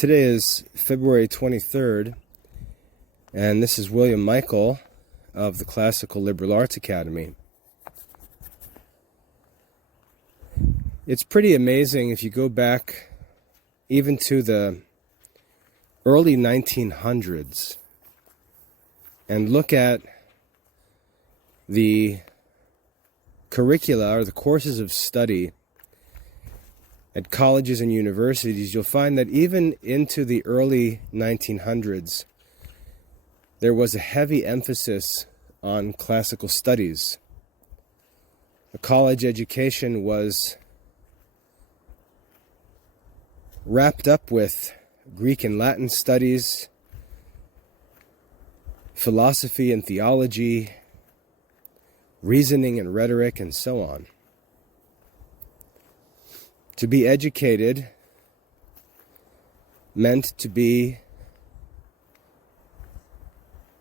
Today is February 23rd, and this is William Michael of the Classical Liberal Arts Academy. It's pretty amazing if you go back even to the early 1900s and look at the curricula or the courses of study at colleges and universities. You'll find that even into the early 1900s, there was a heavy emphasis on classical studies. The college education was wrapped up with Greek and Latin studies, philosophy and theology, reasoning and rhetoric, and so on. To be educated meant to be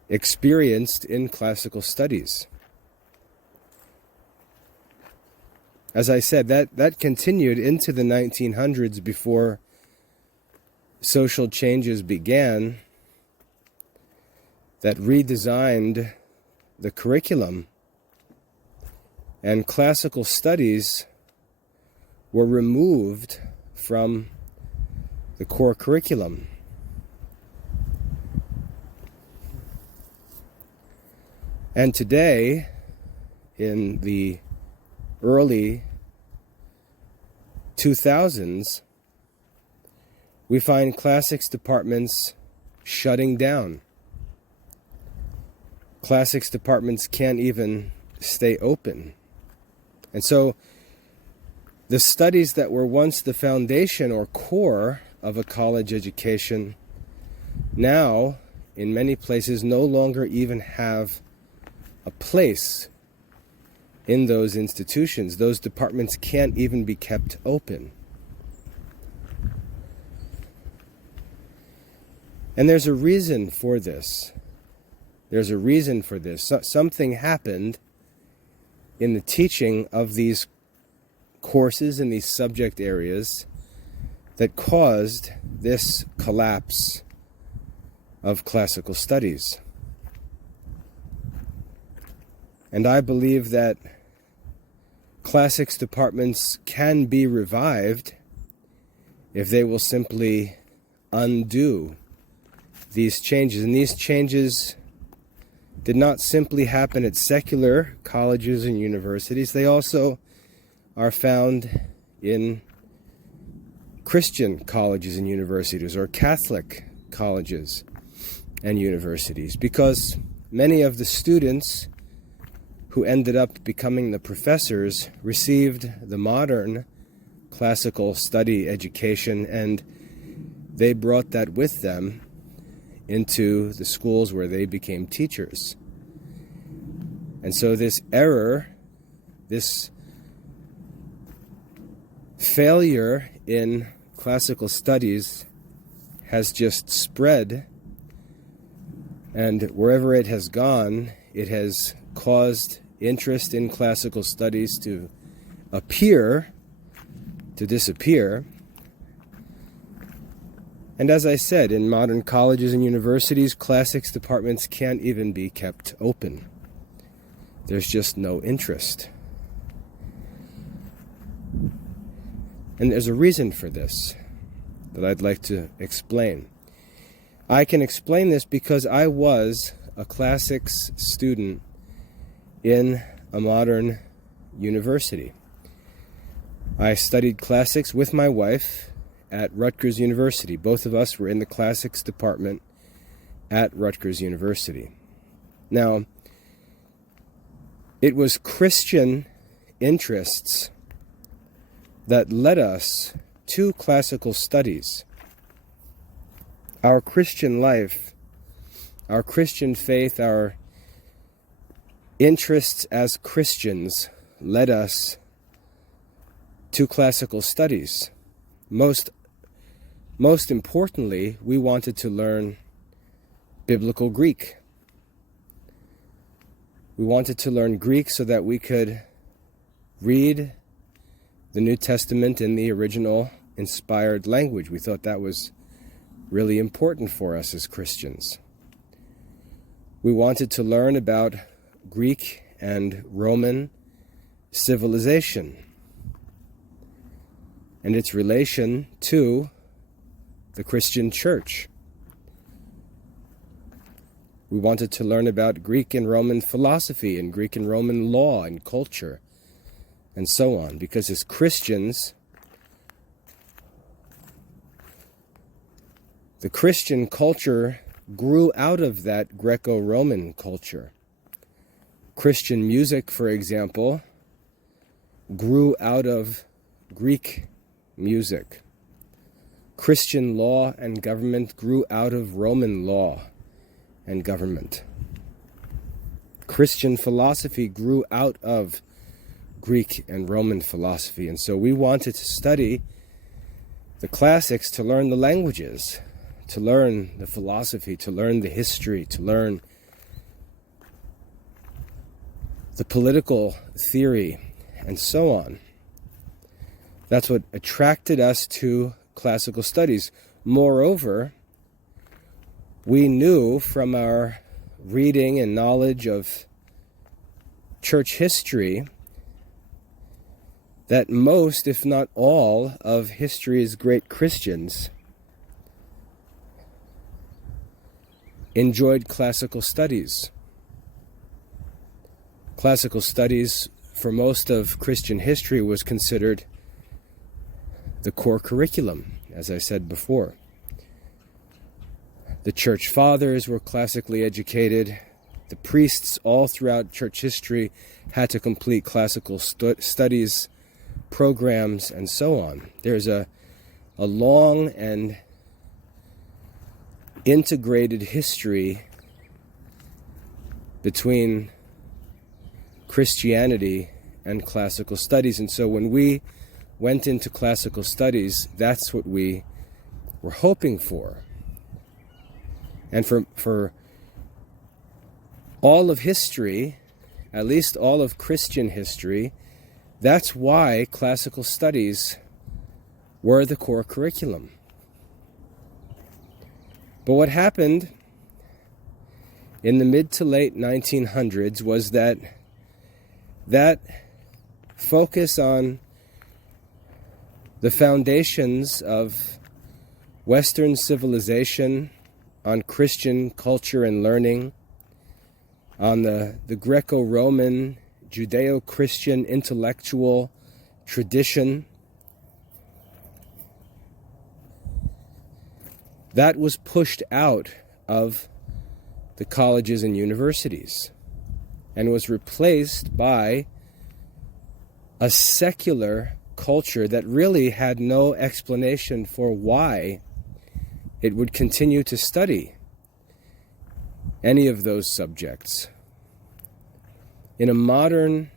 experienced in classical studies. As I said, that continued into the 1900s before social changes began that redesigned the curriculum, and classical studies were removed from the core curriculum. And today, in the early 2000s, we find classics departments shutting down. Classics departments can't even stay open. And so the studies that were once the foundation or core of a college education now, in many places, no longer even have a place in those institutions. Those departments can't even be kept open. And there's a reason for this. There's a reason for this. Something happened in the teaching of these courses in these subject areas that caused this collapse of classical studies. And I believe that classics departments can be revived if they will simply undo these changes. And these changes did not simply happen at secular colleges and universities. They also are found in Christian colleges and universities, or Catholic colleges and universities, because many of the students who ended up becoming the professors received the modern classical study education, and they brought that with them into the schools where they became teachers. And so this error, this failure in classical studies has just spread, and wherever it has gone, it has caused interest in classical studies to disappear. And as I said, in modern colleges and universities, classics departments can't even be kept open. There's just no interest. And there's a reason for this that I'd like to explain. I can explain this because I was a classics student in a modern university. I studied classics with my wife at Rutgers University. Both of us were in the classics department at Rutgers University. Now, it was Christian interests that led us to classical studies. Our Christian life, our Christian faith, our interests as Christians led us to classical studies. Most importantly, we wanted to learn biblical Greek. We wanted to learn Greek so that we could read the New Testament in the original inspired language. We thought that was really important for us as Christians. We wanted to learn about Greek and Roman civilization and its relation to the Christian church. We wanted to learn about Greek and Roman philosophy and Greek and Roman law and culture and so on, because as Christians, the Christian culture grew out of that Greco-Roman culture. Christian music, for example, grew out of Greek music. Christian law and government grew out of Roman law and government. Christian philosophy grew out of Greek and Roman philosophy. And so we wanted to study the classics to learn the languages, to learn the philosophy, to learn the history, to learn the political theory, and so on. That's what attracted us to classical studies. Moreover, we knew from our reading and knowledge of church history that most, if not all, of history's great Christians enjoyed classical studies. Classical studies for most of Christian history was considered the core curriculum, as I said before. The church fathers were classically educated. The priests all throughout church history had to complete classical studies, programs, and so on. There's a long and integrated history between Christianity and classical studies. And so when we went into classical studies, that's what we were hoping for. And for all of history, at least all of Christian history, that's why classical studies were the core curriculum. But what happened in the mid to late 1900s was that focus on the foundations of Western civilization, on Christian culture and learning, on the Greco-Roman, Judeo-Christian intellectual tradition, that was pushed out of the colleges and universities and was replaced by a secular culture that really had no explanation for why it would continue to study any of those subjects. In a modern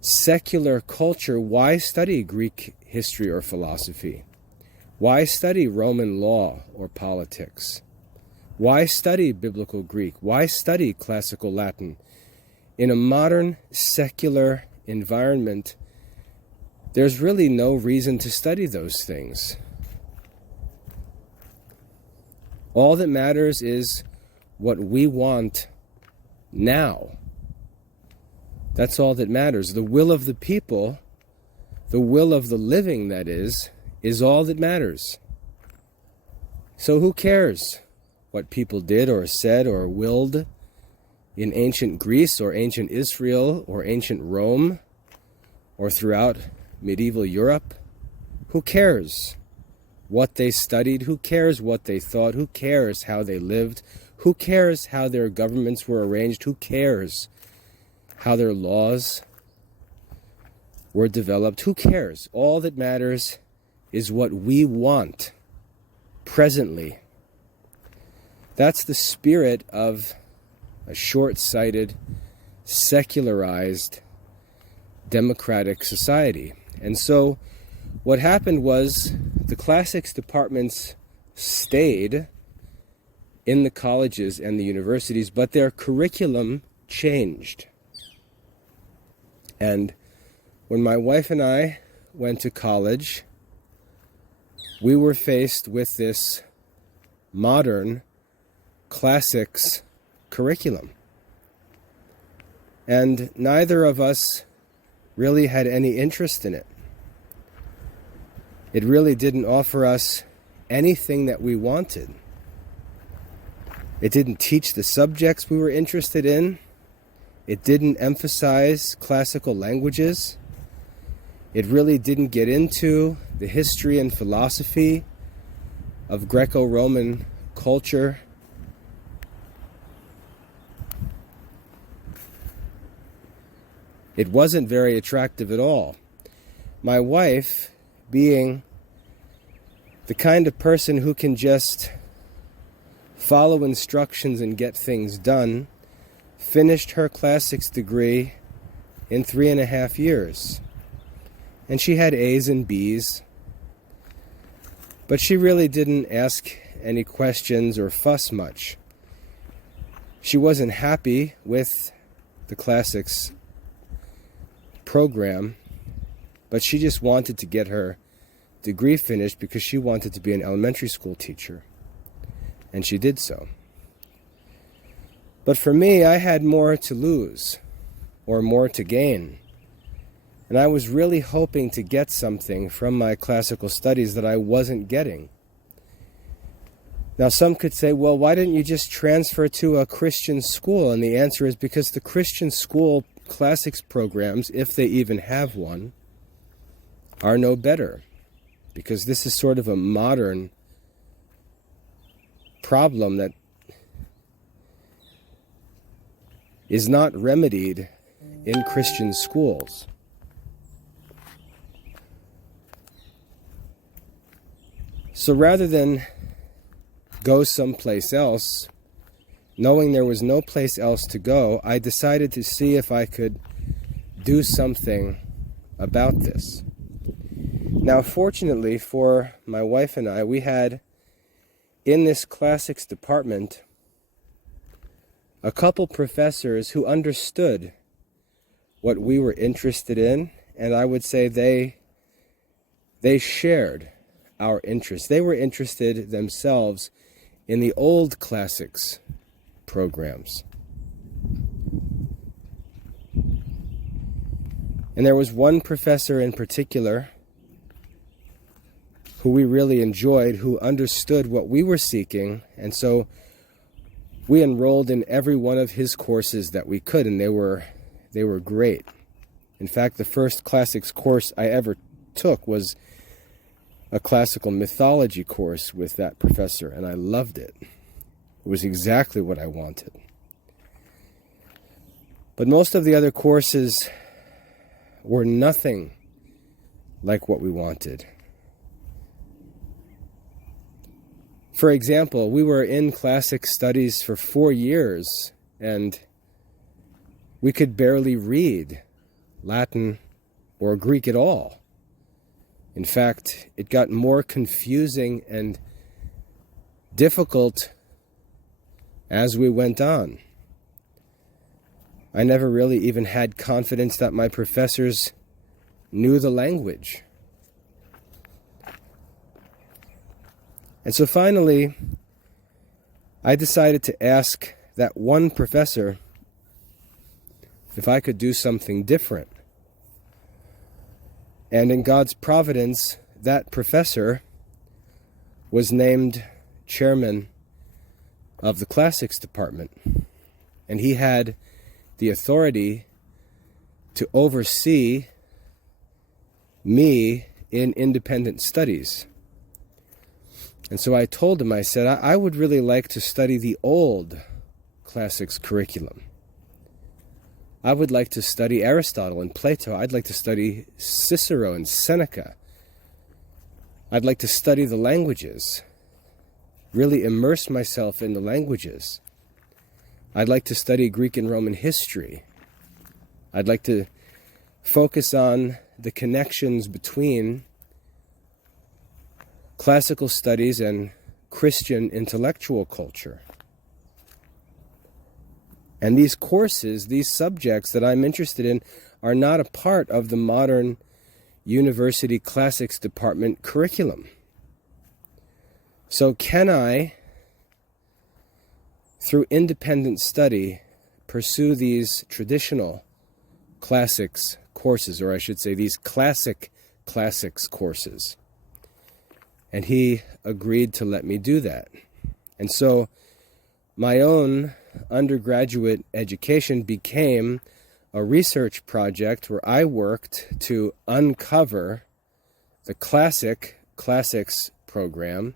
secular culture, why study Greek history or philosophy? Why study Roman law or politics? Why study biblical Greek? Why study classical Latin? In a modern secular environment, there's really no reason to study those things. All that matters is what we want now. That's all that matters. The will of the people, the will of the living, that is all that matters. So who cares what people did or said or willed in ancient Greece or ancient Israel or ancient Rome or throughout medieval Europe? Who cares what they studied? Who cares what they thought? Who cares how they lived? Who cares how their governments were arranged? Who cares how their laws were developed? Who cares? All that matters is what we want presently. That's the spirit of a short-sighted, secularized, democratic society. And so what happened was the classics departments stayed in the colleges and the universities, but their curriculum changed. And when my wife and I went to college, we were faced with this modern classics curriculum. And neither of us really had any interest in it. It really didn't offer us anything that we wanted. It didn't teach the subjects we were interested in. It didn't emphasize classical languages. It really didn't get into the history and philosophy of Greco-Roman culture. It wasn't very attractive at all. My wife, being the kind of person who can just follow instructions and get things done, finished her classics degree in 3.5 years. And she had A's and B's. But she really didn't ask any questions or fuss much. She wasn't happy with the classics program, but she just wanted to get her degree finished because she wanted to be an elementary school teacher. And she did so. But for me, I had more to lose or more to gain. And I was really hoping to get something from my classical studies that I wasn't getting. Now, some could say, well, why didn't you just transfer to a Christian school? And the answer is because the Christian school classics programs, if they even have one, are no better. Because this is sort of a modern problem that is not remedied in Christian schools. So rather than go someplace else, knowing there was no place else to go, I decided to see if I could do something about this. Now, fortunately for my wife and I, we had in this classics department a couple professors who understood what we were interested in, and I would say they shared our interest. They were interested themselves in the old classics programs. And there was one professor in particular who we really enjoyed, who understood what we were seeking, and so we enrolled in every one of his courses that we could, and they were great. In fact, the first classics course I ever took was a classical mythology course with that professor, and I loved it. It was exactly what I wanted. But most of the other courses were nothing like what we wanted. For example, we were in classic studies for 4 years, and we could barely read Latin or Greek at all. In fact, it got more confusing and difficult as we went on. I never really even had confidence that my professors knew the language. And so finally, I decided to ask that one professor if I could do something different. And in God's providence, that professor was named chairman of the classics department. And he had the authority to oversee me in independent studies. And so I told him, I said, I would really like to study the old classics curriculum. I would like to study Aristotle and Plato. I'd like to study Cicero and Seneca. I'd like to study the languages, really immerse myself in the languages. I'd like to study Greek and Roman history. I'd like to focus on the connections between classical studies and Christian intellectual culture. And these courses, these subjects that I'm interested in, are not a part of the modern university classics department curriculum. So can I through independent study, pursue these traditional classics courses, or I should say these classics courses. And he agreed to let me do that. And so my own undergraduate education became a research project where I worked to uncover the classics program,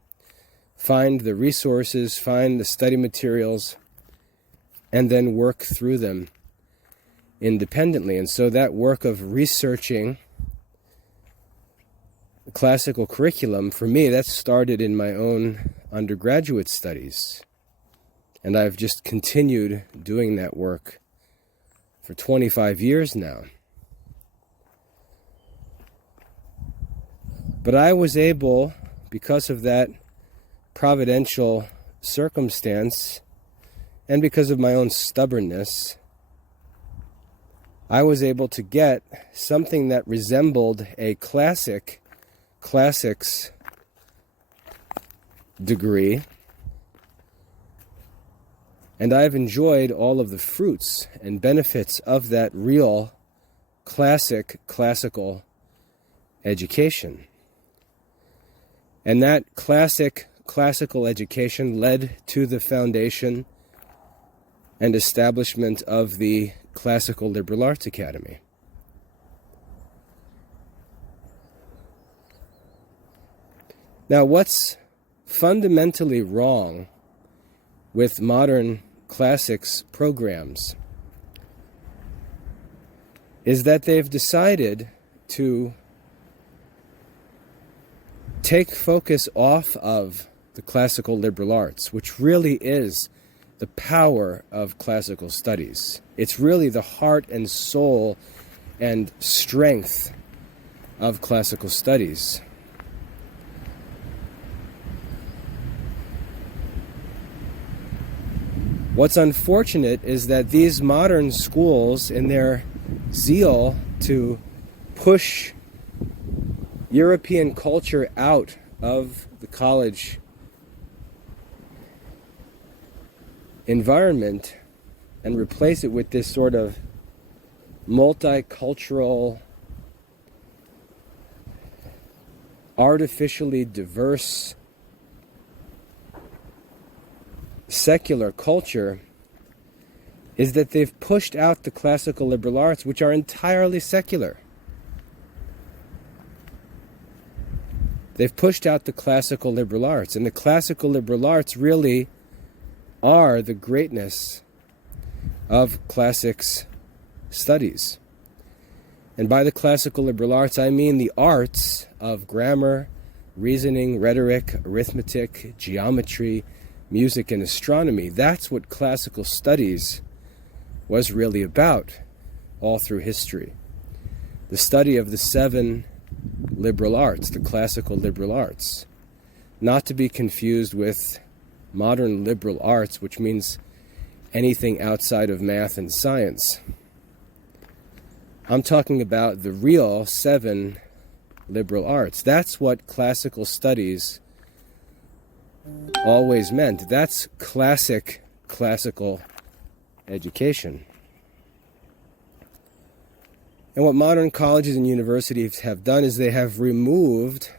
find the resources, find the study materials, and then work through them independently. And so that work of researching the classical curriculum, for me, that started in my own undergraduate studies. And I've just continued doing that work for 25 years now. But I was able, because of that providential circumstance, and because of my own stubbornness, I was able to get something that resembled a classics degree. And I've enjoyed all of the fruits and benefits of that real classical education. And that classical education led to the foundation and establishment of the Classical Liberal Arts Academy. Now, what's fundamentally wrong with modern classics programs is that they've decided to take focus off of the classical liberal arts, which really is the power of classical studies. It's really the heart and soul and strength of classical studies. What's unfortunate is that these modern schools, in their zeal to push European culture out of the college environment and replace it with this sort of multicultural, artificially diverse, secular culture, is that they've pushed out the classical liberal arts, which are entirely secular. They've pushed out the classical liberal arts, and the classical liberal arts really are the greatness of classics studies. And by the classical liberal arts, I mean the arts of grammar, reasoning, rhetoric, arithmetic, geometry, music, and astronomy. That's what classical studies was really about all through history. The study of the 7 liberal arts, the classical liberal arts. Not to be confused with modern liberal arts, which means anything outside of math and science. I'm talking about the real 7 liberal arts. That's what classical studies always meant. That's classical education. And what modern colleges and universities have done is they have removed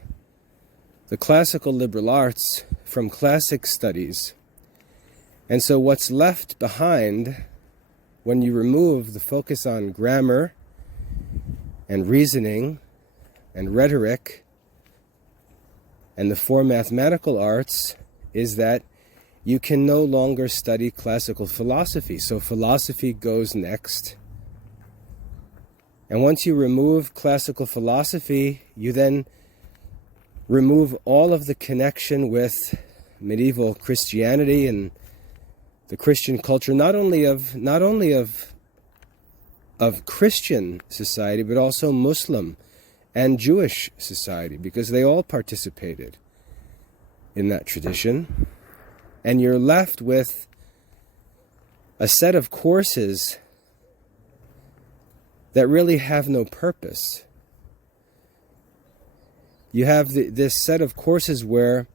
the classical liberal arts from classic studies. And so what's left behind when you remove the focus on grammar and reasoning and rhetoric and the 4 mathematical arts is that you can no longer study classical philosophy. So philosophy goes next. And once you remove classical philosophy, you then remove all of the connection with medieval Christianity and the Christian culture, not only of Christian society, but also Muslim and Jewish society, because they all participated in that tradition. And you're left with a set of courses that really have no purpose. You have this set of courses where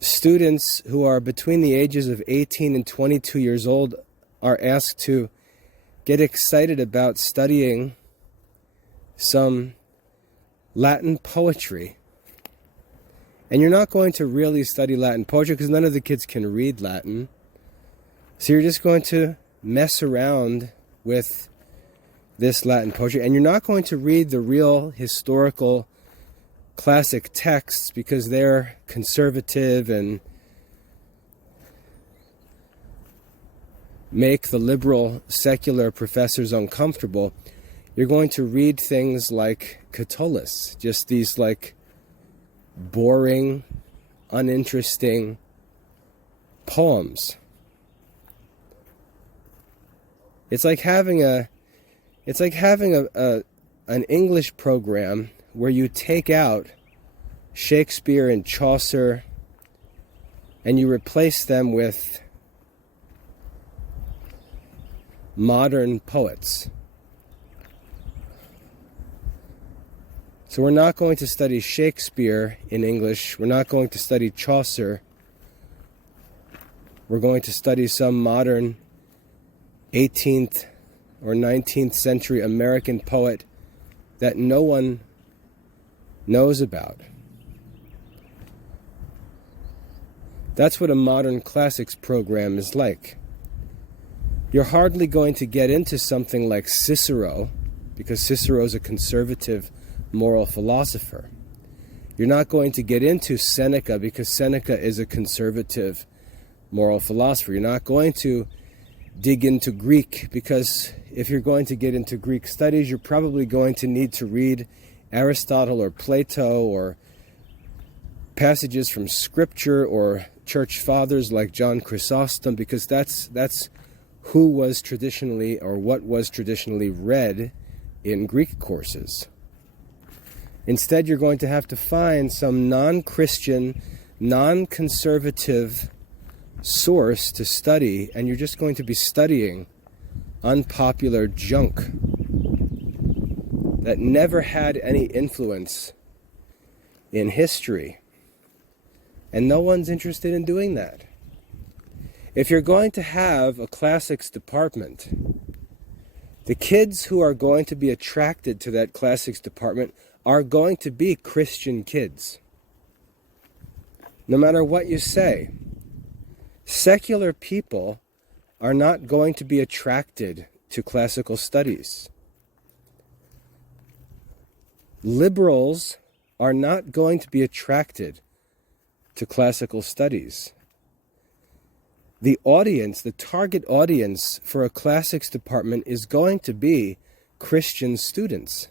students who are between the ages of 18 and 22 years old are asked to get excited about studying some Latin poetry. And you're not going to really study Latin poetry because none of the kids can read Latin. So you're just going to mess around with this Latin poetry. And you're not going to read the real historical classic texts because they're conservative and make the liberal secular professors uncomfortable. You're going to read things like Catullus, just these like boring, uninteresting poems. It's like having an English program where you take out Shakespeare and Chaucer and you replace them with modern poets. So we're not going to study Shakespeare in English. We're not going to study Chaucer. We're going to study some modern 18th or 19th century American poet that no one knows about. That's what a modern classics program is like. You're hardly going to get into something like Cicero, because Cicero is a conservative moral philosopher. You're not going to get into Seneca because Seneca is a conservative moral philosopher. You're not going to dig into Greek because if you're going to get into Greek studies, you're probably going to need to read Aristotle or Plato or passages from Scripture or church fathers like John Chrysostom, because that's who was traditionally or what was traditionally read in Greek courses. Instead, you're going to have to find some non-Christian, non-conservative source to study, and you're just going to be studying unpopular junk that never had any influence in history. And no one's interested in doing that. If you're going to have a classics department, the kids who are going to be attracted to that classics department are going to be Christian kids. No matter what you say, secular people are not going to be attracted to classical studies. Liberals are not going to be attracted to classical studies. The audience, the target audience for a classics department is going to be Christian students.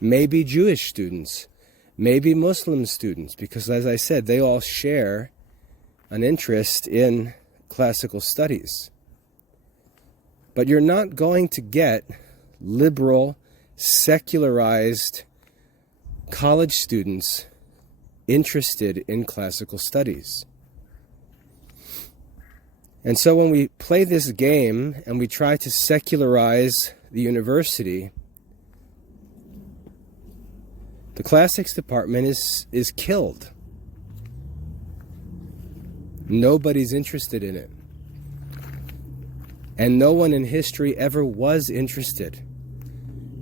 Maybe Jewish students, maybe Muslim students, because as I said, they all share an interest in classical studies. But you're not going to get liberal, secularized college students interested in classical studies. And so when we play this game and we try to secularize the university, the classics department is killed. Nobody's interested in it. And no one in history ever was interested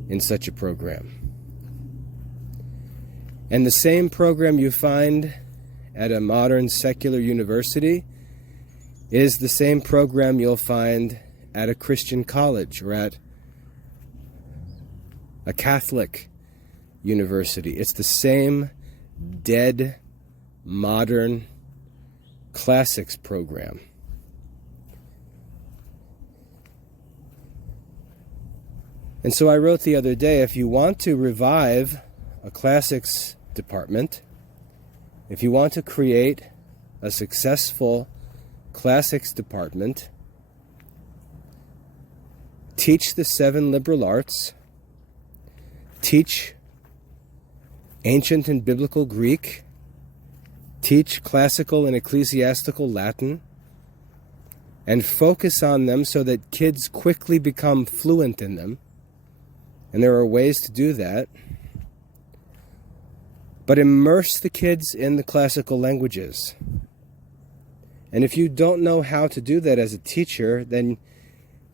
in such a program. And the same program you find at a modern secular university is the same program you'll find at a Christian college or at a Catholic university. It's the same dead, modern classics program. And so I wrote the other day, if you want to revive a classics department, if you want to create a successful classics department, teach the 7 liberal arts, teach ancient and biblical Greek, teach classical and ecclesiastical Latin, and focus on them so that kids quickly become fluent in them. And there are ways to do that. but immerse the kids in the classical languages. And if you don't know how to do that as a teacher, then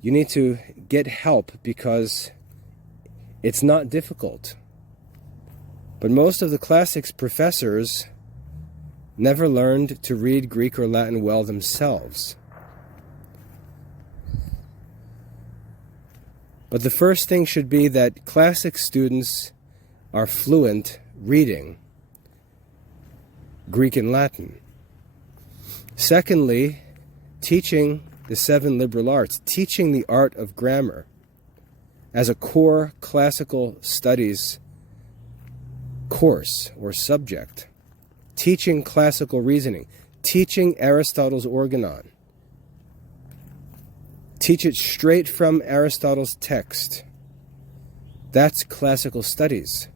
you need to get help, because it's not difficult. But most of the classics professors never learned to read Greek or Latin well themselves. But the first thing should be that classic students are fluent reading Greek and Latin. Secondly, teaching the 7 liberal arts, teaching the art of grammar as a core classical studies course or subject. Teaching classical reasoning, teaching Aristotle's Organon. Teach it straight from Aristotle's text. That's classical studies.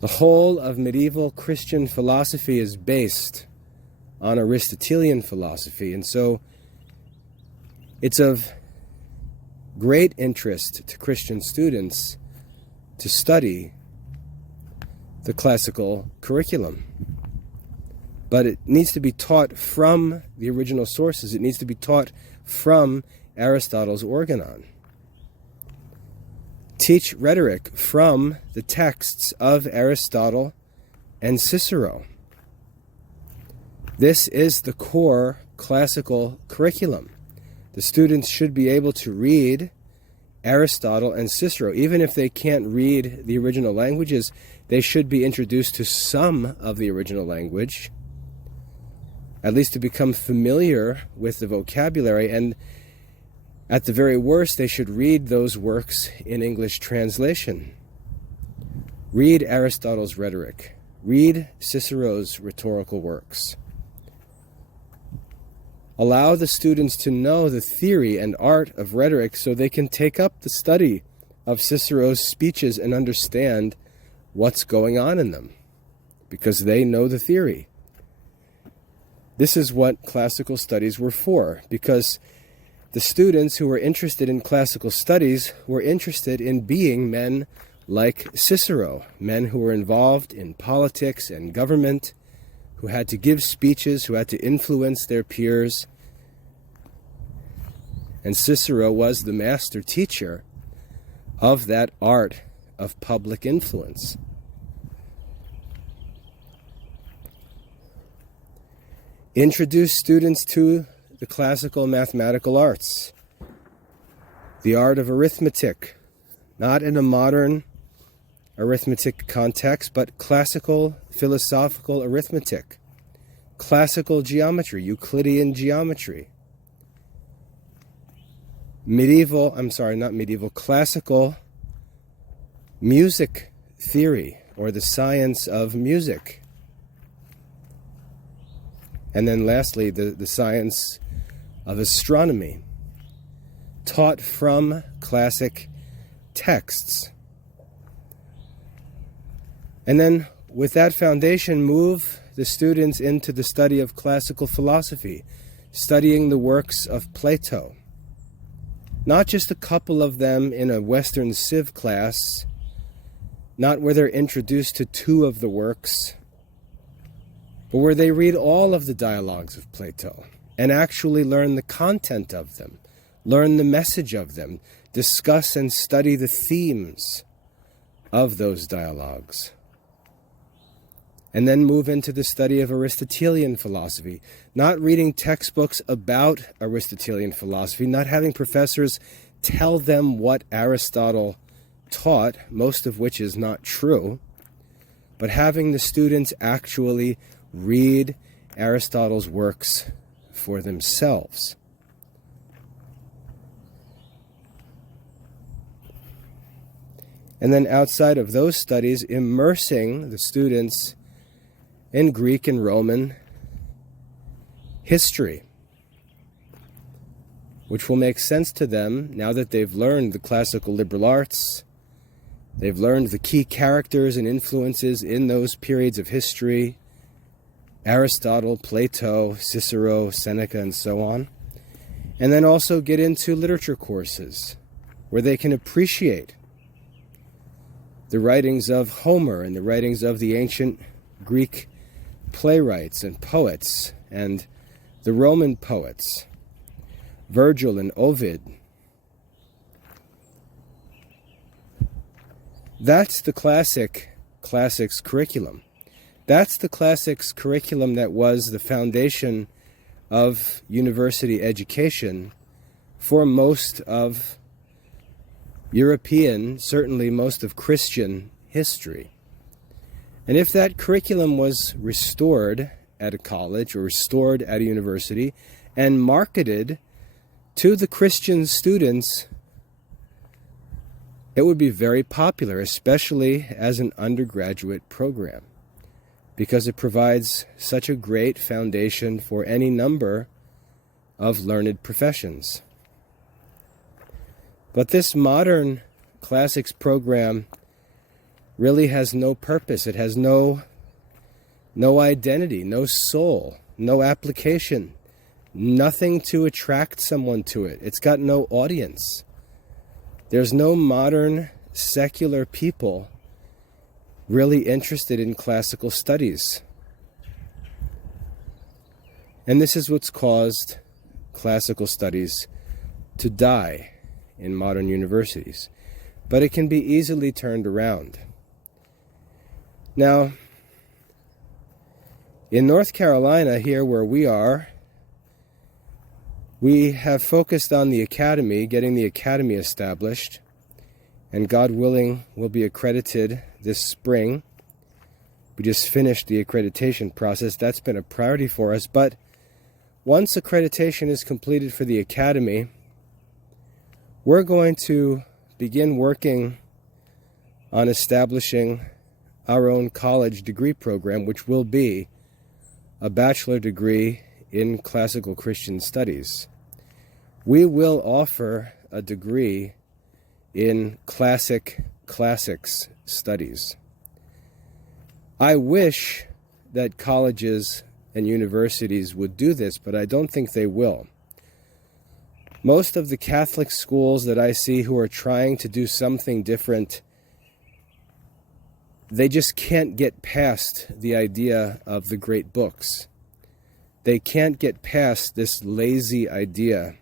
The whole of medieval Christian philosophy is based on Aristotelian philosophy, and so it's of great interest to Christian students to study the classical curriculum. But it needs to be taught from the original sources. It needs to be taught from Aristotle's Organon. Teach rhetoric from the texts of Aristotle and Cicero. This is the core classical curriculum. The students should be able to read Aristotle and Cicero. Even if they can't read the original languages, they should be introduced to some of the original language, at least to become familiar with the vocabulary, and at the very worst, they should read those works in English translation. Read Aristotle's rhetoric. Read Cicero's rhetorical works. Allow the students to know the theory and art of rhetoric so they can take up the study of Cicero's speeches and understand what's going on in them, because they know the theory. This is what classical studies were for, because the students who were interested in classical studies were interested in being men like Cicero, men who were involved in politics and government, who had to give speeches, who had to influence their peers. And Cicero was the master teacher of that art of public influence. Introduce students to the classical mathematical arts, the art of arithmetic, not in a modern arithmetic context, but classical philosophical arithmetic, classical geometry, Euclidean geometry, classical music theory, or the science of music. And then lastly, the science of astronomy, taught from classic texts. And then with that foundation, move the students into the study of classical philosophy, studying the works of Plato. Not just a couple of them in a Western Civ class, not where they're introduced to 2 of the works, but where they read all of the dialogues of Plato and actually learn the content of them, learn the message of them, discuss and study the themes of those dialogues. And then move into the study of Aristotelian philosophy, not reading textbooks about Aristotelian philosophy, not having professors tell them what Aristotle taught, most of which is not true, but having the students actually read Aristotle's works for themselves. And then outside of those studies, immersing the students in Greek and Roman history, which will make sense to them now that they've learned the classical liberal arts. They've learned the key characters and influences in those periods of history: Aristotle, Plato, Cicero, Seneca, and so on. And then also get into literature courses where they can appreciate the writings of Homer and the writings of the ancient Greek playwrights and poets and the Roman poets, Virgil and Ovid. That's the classics curriculum. That's the classics curriculum that was the foundation of university education for most of European, certainly most of Christian history. And if that curriculum was restored at a college or restored at a university and marketed to the Christian students, it would be very popular, especially as an undergraduate program, because it provides such a great foundation for any number of learned professions. But this modern classics program really has no purpose. It has no identity, no soul, no application, nothing to attract someone to it. It's got no audience. There's no modern secular people really interested in classical studies. And this is what's caused classical studies to die in modern universities. But it can be easily turned around. Now, in North Carolina, here where we are, we have focused on the academy, getting the academy established, and God willing, will be accredited this spring. We just finished the accreditation process. That's been a priority for us. But once accreditation is completed for the academy, we're going to begin working on establishing our own college degree program, which will be a bachelor degree in classical Christian studies. We will offer a degree in classics studies. I wish that colleges and universities would do this, but I don't think they will. Most of the Catholic schools that I see who are trying to do something different, they just can't get past the idea of the great books. They can't get past this lazy idea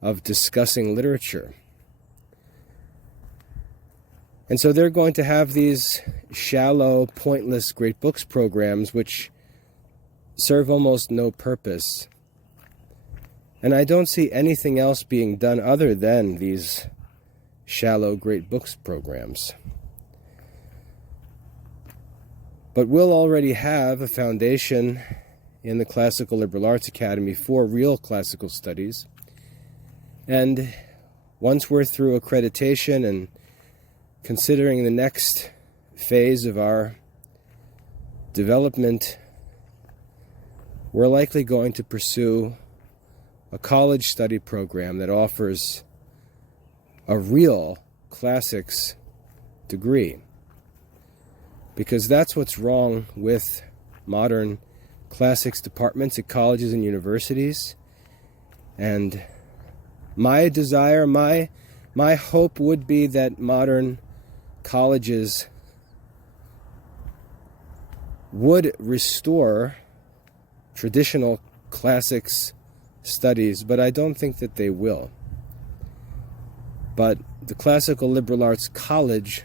of discussing literature. And so they're going to have these shallow, pointless great books programs which serve almost no purpose. And I don't see anything else being done other than these shallow great books programs. But we'll already have a foundation in the Classical Liberal Arts Academy for real classical studies. And once we're through accreditation and considering the next phase of our development, we're likely going to pursue a college study program that offers a real classics degree. Because that's what's wrong with modern classics departments at colleges and universities. And my desire, my hope would be that modern colleges would restore traditional classics studies, but I don't think that they will. But the Classical Liberal Arts College,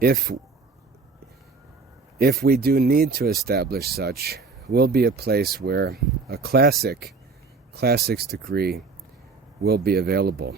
if we do need to establish such, will be a place where a classics degree will be available.